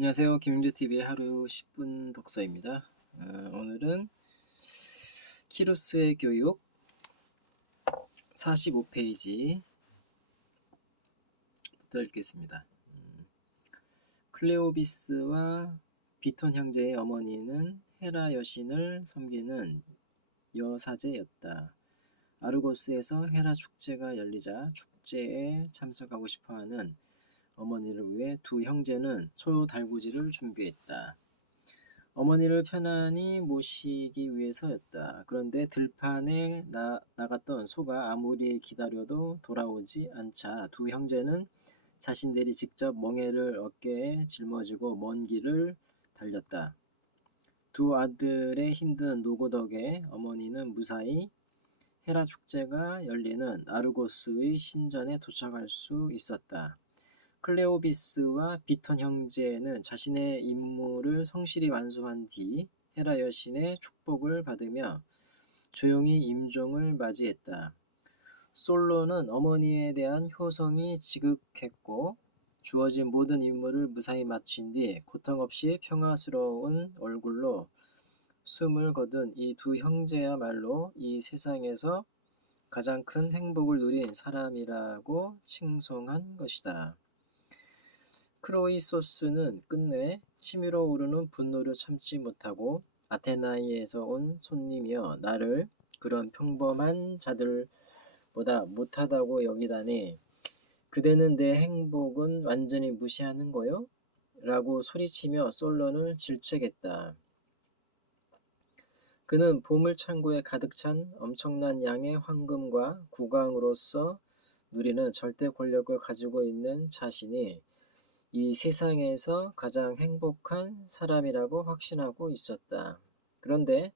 안녕하세요. 김윤주TV의 하루 10분 독서입니다. 오늘은 키루스의 교육 45페이지부터 읽겠습니다. 클레오비스와 비톤 형제의 어머니는 헤라 여신을 섬기는 여사제였다. 아르고스에서 헤라 축제가 열리자 축제에 참석하고 싶어하는 어머니를 위해 두 형제는 소 달구지를 준비했다. 어머니를 편안히 모시기 위해서였다. 그런데 들판에 나갔던 소가 아무리 기다려도 돌아오지 않자 두 형제는 자신들이 직접 멍에를 어깨에 짊어지고 먼 길을 달렸다. 두 아들의 힘든 노고 덕에 어머니는 무사히 헤라 축제가 열리는 아르고스의 신전에 도착할 수 있었다. 클레오비스와 비톤 형제는 자신의 임무를 성실히 완수한 뒤 헤라 여신의 축복을 받으며 조용히 임종을 맞이했다. 솔로는 어머니에 대한 효성이 지극했고 주어진 모든 임무를 무사히 마친 뒤 고통 없이 평화스러운 얼굴로 숨을 거둔 이 두 형제야말로 이 세상에서 가장 큰 행복을 누린 사람이라고 칭송한 것이다. 크로이소스는 끝내 치밀어 오르는 분노를 참지 못하고 아테나이에서 온 손님이여 나를 그런 평범한 자들보다 못하다고 여기다니 그대는 내 행복은 완전히 무시하는 거요? 라고 소리치며 솔론을 질책했다. 그는 보물창고에 가득 찬 엄청난 양의 황금과 국왕으로서 누리는 절대 권력을 가지고 있는 자신이 이 세상에서 가장 행복한 사람이라고 확신하고 있었다. 그런데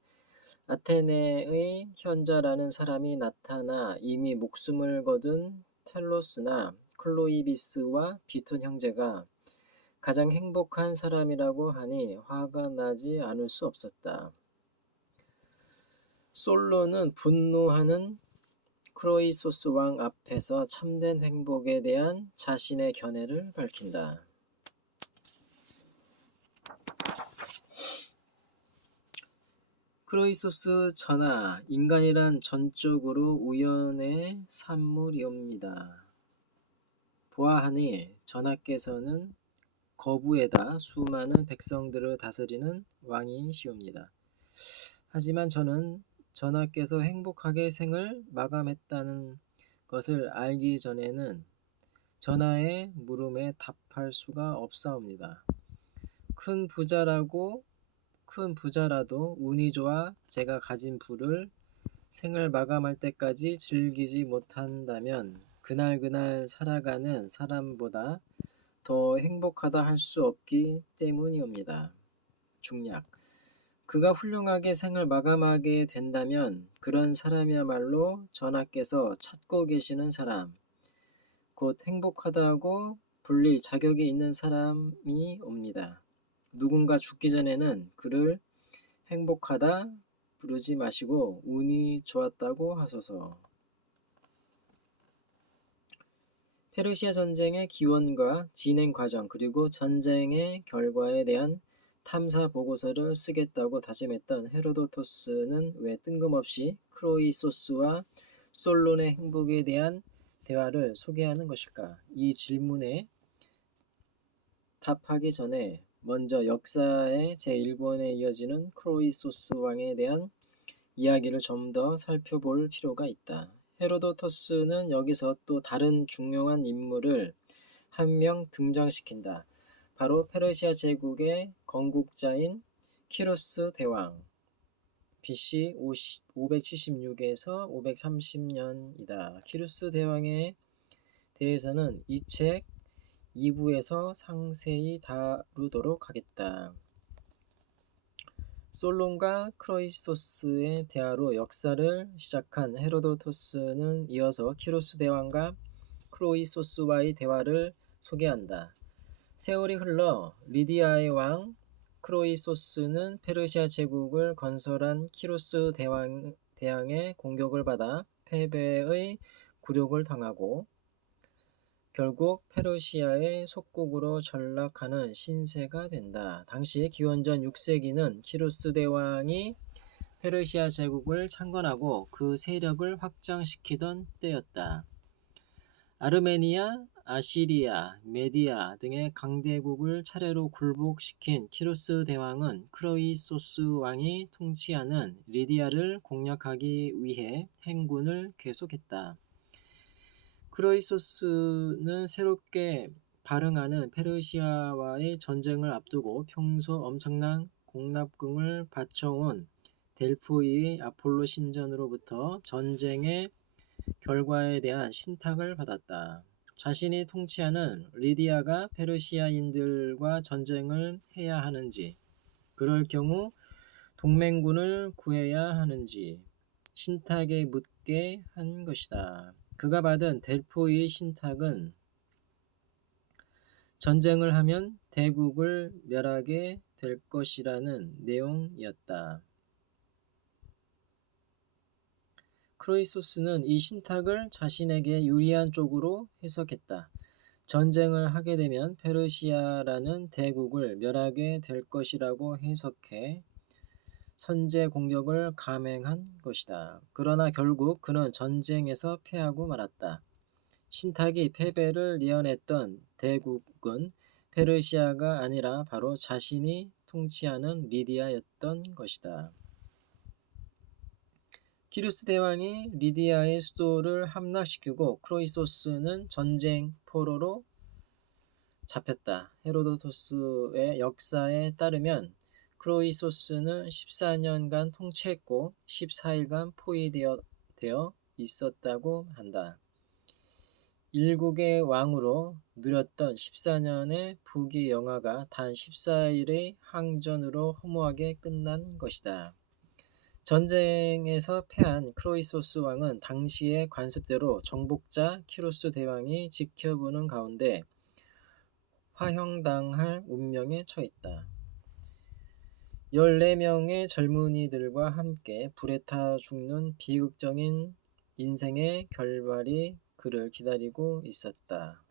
아테네의 현자라는 사람이 나타나 이미 목숨을 거둔 텔로스나 클로이비스와 비톤 형제가 가장 행복한 사람이라고 하니 화가 나지 않을 수 없었다. 솔로는 분노하는 크로이소스 왕 앞에서 참된 행복에 대한 자신의 견해를 밝힌다. 크로이소스 전하, 인간이란 전적으로 우연의 산물이옵니다. 보아하니 전하께서는 거부에다 수많은 백성들을 다스리는 왕이시옵니다. 하지만 저는 전하께서 행복하게 생을 마감했다는 것을 알기 전에는 전하의 물음에 답할 수가 없사옵니다. 큰 부자라도 운이 좋아 제가 가진 부를 생을 마감할 때까지 즐기지 못한다면 그날 살아가는 사람보다 더 행복하다 할 수 없기 때문이옵니다. 중략. 그가 훌륭하게 생을 마감하게 된다면 그런 사람이야말로 전하께서 찾고 계시는 사람, 곧 행복하다고 불릴 자격이 있는 사람이 옵니다. 누군가 죽기 전에는 그를 행복하다 부르지 마시고 운이 좋았다고 하소서. 페르시아 전쟁의 기원과 진행 과정 그리고 전쟁의 결과에 대한 탐사 보고서를 쓰겠다고 다짐했던 헤로도토스는 왜 뜬금없이 크로이소스와 솔론의 행복에 대한 대화를 소개하는 것일까? 이 질문에 답하기 전에 먼저 역사의 제1권에 이어지는 크로이소스 왕에 대한 이야기를 좀 더 살펴볼 필요가 있다. 헤로도토스는 여기서 또 다른 중요한 인물을 한 명 등장시킨다. 바로 페르시아 제국의 건국자인 키루스 대왕 BC 576에서 530년이다. 키루스 대왕에 대해서는 이 책 2부에서 상세히 다루도록 하겠다. 솔론과 크로이소스의 대화로 역사를 시작한 헤로도토스는 이어서 키루스 대왕과 크로이소스와의 대화를 소개한다. 세월이 흘러 리디아의 왕 크로이소스는 페르시아 제국을 건설한 키루스 대왕의 공격을 받아 패배의 굴욕을 당하고 결국 페르시아의 속국으로 전락하는 신세가 된다. 당시 기원전 6세기는 키루스 대왕이 페르시아 제국을 창건하고 그 세력을 확장시키던 때였다. 아르메니아, 아시리아, 메디아 등의 강대국을 차례로 굴복시킨 키루스 대왕은 크로이소스 왕이 통치하는 리디아를 공략하기 위해 행군을 계속했다. 크로이소스는 새롭게 발흥하는 페르시아와의 전쟁을 앞두고 평소 엄청난 공납금을 바쳐온 델포이의 아폴로 신전으로부터 전쟁의 결과에 대한 신탁을 받았다. 자신이 통치하는 리디아가 페르시아인들과 전쟁을 해야 하는지, 그럴 경우 동맹군을 구해야 하는지 신탁에 묻게 한 것이다. 그가 받은 델포이의 신탁은 전쟁을 하면 대국을 멸하게 될 것이라는 내용이었다. 크로이소스는 이 신탁을 자신에게 유리한 쪽으로 해석했다. 전쟁을 하게 되면 페르시아라는 대국을 멸하게 될 것이라고 해석해 선제 공격을 감행한 것이다. 그러나 결국 그는 전쟁에서 패하고 말았다. 신탁이 패배를 예언했던 대국은 페르시아가 아니라 바로 자신이 통치하는 리디아였던 것이다. 키루스 대왕이 리디아의 수도를 함락시키고 크로이소스는 전쟁 포로로 잡혔다. 헤로도토스의 역사에 따르면 크로이소스는 14년간 통치했고 14일간 포위되어 있었다고 한다. 일국의 왕으로 누렸던 14년의 부귀 영화가 단 14일의 항전으로 허무하게 끝난 것이다. 전쟁에서 패한 크로이소스 왕은 당시의 관습대로 정복자 키루스 대왕이 지켜보는 가운데 화형당할 운명에 처했다. 14명의 젊은이들과 함께 불에 타 죽는 비극적인 인생의 결말이 그를 기다리고 있었다.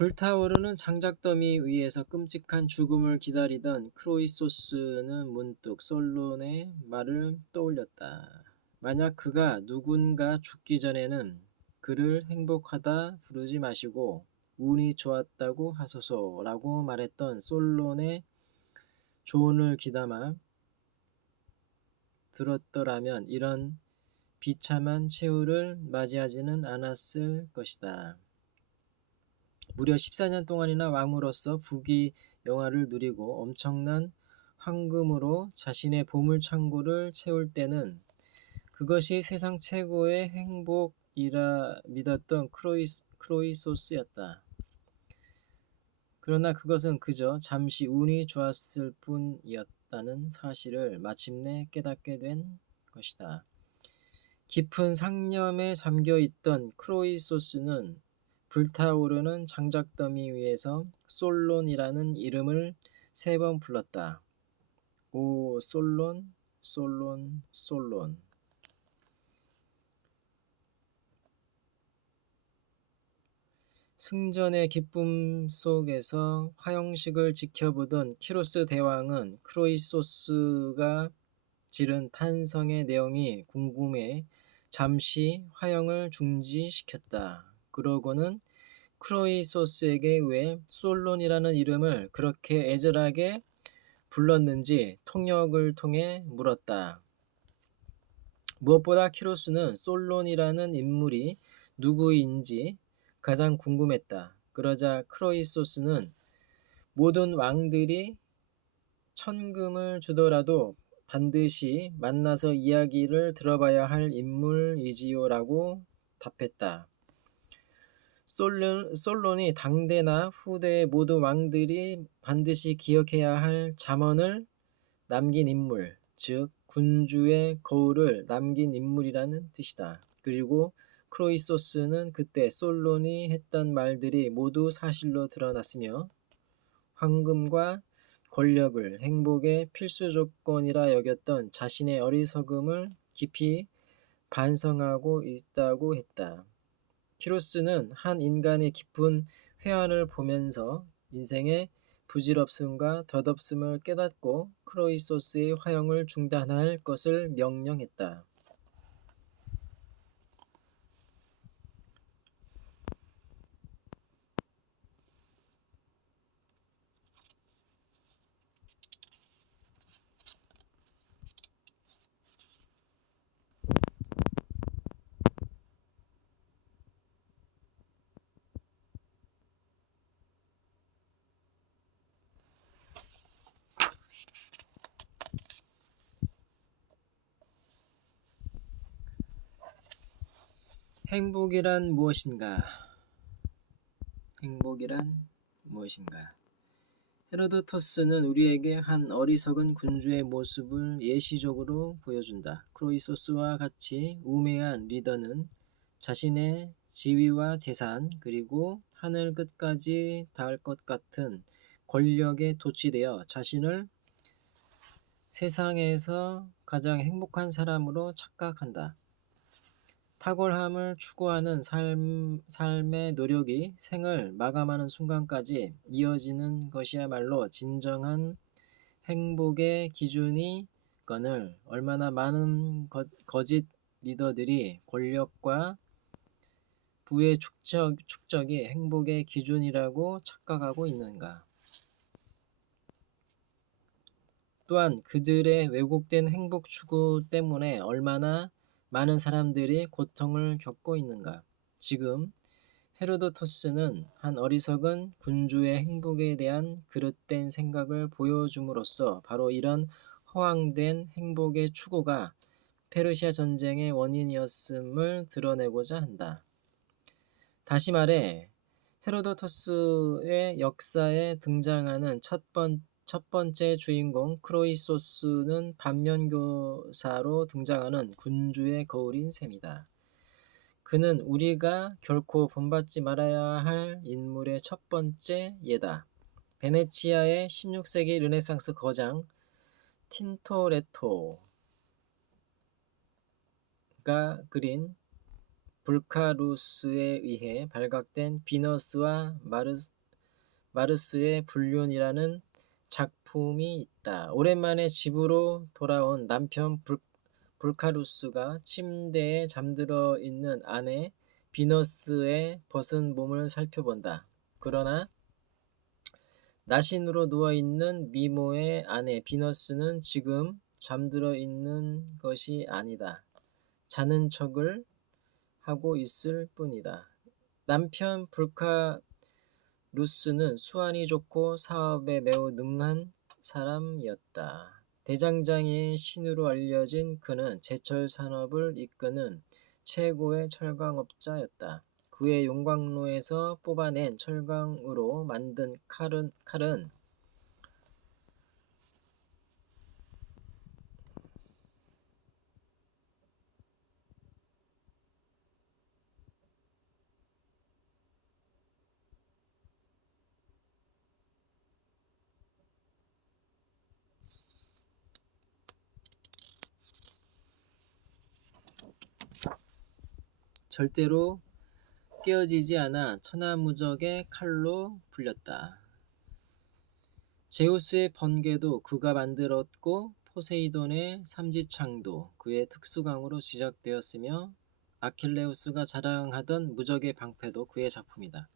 불타오르는 장작더미 위에서 끔찍한 죽음을 기다리던 크로이소스는 문득 솔론의 말을 떠올렸다. 만약 그가 누군가 죽기 전에는 그를 행복하다 부르지 마시고 운이 좋았다고 하소서라고 말했던 솔론의 조언을 귀담아 들었더라면 이런 비참한 최후를 맞이하지는 않았을 것이다. 무려 14년 동안이나 왕으로서 부귀 영화를 누리고 엄청난 황금으로 자신의 보물창고를 채울 때는 그것이 세상 최고의 행복이라 믿었던 크로이소스였다. 그러나 그것은 그저 잠시 운이 좋았을 뿐이었다는 사실을 마침내 깨닫게 된 것이다. 깊은 상념에 잠겨있던 크로이소스는 불타오르는 장작더미 위에서 솔론이라는 이름을 3번 불렀다. 오 솔론, 솔론, 솔론. 승전의 기쁨 속에서 화형식을 지켜보던 키루스 대왕은 크로이소스가 지른 탄성의 내용이 궁금해 잠시 화형을 중지시켰다. 그러고는 크로이소스에게 왜 솔론이라는 이름을 그렇게 애절하게 불렀는지 통역을 통해 물었다. 무엇보다 키루스는 솔론이라는 인물이 누구인지 가장 궁금했다. 그러자 크로이소스는 모든 왕들이 천금을 주더라도 반드시 만나서 이야기를 들어봐야 할 인물이지요라고 답했다. 솔론이 당대나 후대의 모든 왕들이 반드시 기억해야 할 잠언을 남긴 인물, 즉 군주의 거울을 남긴 인물이라는 뜻이다. 그리고 크로이소스는 그때 솔론이 했던 말들이 모두 사실로 드러났으며 황금과 권력을 행복의 필수 조건이라 여겼던 자신의 어리석음을 깊이 반성하고 있다고 했다. 키로스는 한 인간의 깊은 회한을 보면서 인생의 부질없음과 덧없음을 깨닫고 크로이소스의 화형을 중단할 것을 명령했다. 행복이란 무엇인가? 행복이란 무엇인가? 헤로도토스는 우리에게 한 어리석은 군주의 모습을 예시적으로 보여준다. 크로이소스와 같이 우매한 리더는 자신의 지위와 재산 그리고 하늘 끝까지 닿을 것 같은 권력에 도취되어 자신을 세상에서 가장 행복한 사람으로 착각한다. 탁월함을 추구하는 삶의 노력이 생을 마감하는 순간까지 이어지는 것이야말로 진정한 행복의 기준이거늘 얼마나 많은 거짓 리더들이 권력과 부의 축적이 행복의 기준이라고 착각하고 있는가. 또한 그들의 왜곡된 행복 추구 때문에 얼마나 많은 사람들이 고통을 겪고 있는가. 지금 헤로도토스는 한 어리석은 군주의 행복에 대한 그릇된 생각을 보여줌으로써 바로 이런 허황된 행복의 추구가 페르시아 전쟁의 원인이었음을 드러내고자 한다. 다시 말해 헤로도토스의 역사에 등장하는 첫 번째 주인공 크로이소스는 반면교사로 등장하는 군주의 거울인 셈이다. 그는 우리가 결코 본받지 말아야 할 인물의 첫 번째 예다. 베네치아의 16세기 르네상스 거장 틴토레토가 그린 불카루스에 의해 발각된 비너스와 마르스의 불륜이라는 작품이 있다. 오랜만에 집으로 돌아온 남편 불카루스가 침대에 잠들어 있는 아내 비너스의 벗은 몸을 살펴본다. 그러나 나신으로 누워있는 미모의 아내 비너스는 지금 잠들어 있는 것이 아니다. 자는 척을 하고 있을 뿐이다. 남편 불카루스는 수완이 좋고 사업에 매우 능한 사람이었다. 대장장이의 신으로 알려진 그는 제철 산업을 이끄는 최고의 철강업자였다. 그의 용광로에서 뽑아낸 철강으로 만든 칼은 절대로 깨어지지 않아 천하무적의 칼로 불렸다. 제우스의 번개도 그가 만들었고 포세이돈의 삼지창도 그의 특수강으로 제작되었으며 아킬레우스가 자랑하던 무적의 방패도 그의 작품이다.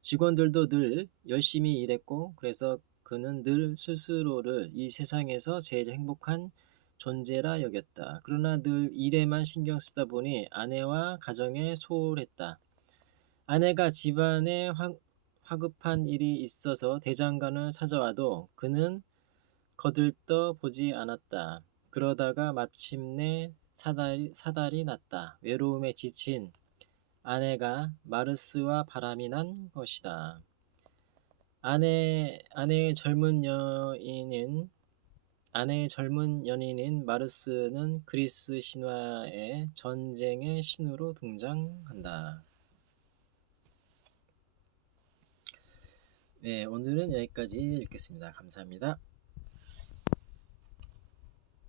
직원들도 늘 열심히 일했고 그래서 그는 늘 스스로를 이 세상에서 제일 행복한 존재라 여겼다. 그러나 늘 일에만 신경 쓰다 보니 아내와 가정에 소홀했다. 아내가 집안에 화급한 일이 있어서 대장간을 찾아와도 그는 거들떠 보지 않았다. 그러다가 마침내 사달이 났다. 외로움에 지친 아내가 마르스와 바람이 난 것이다. 아내의 젊은 연인인 마르스는 그리스 신화의 전쟁의 신으로 등장한다. 네, 오늘은 여기까지 읽겠습니다. 감사합니다.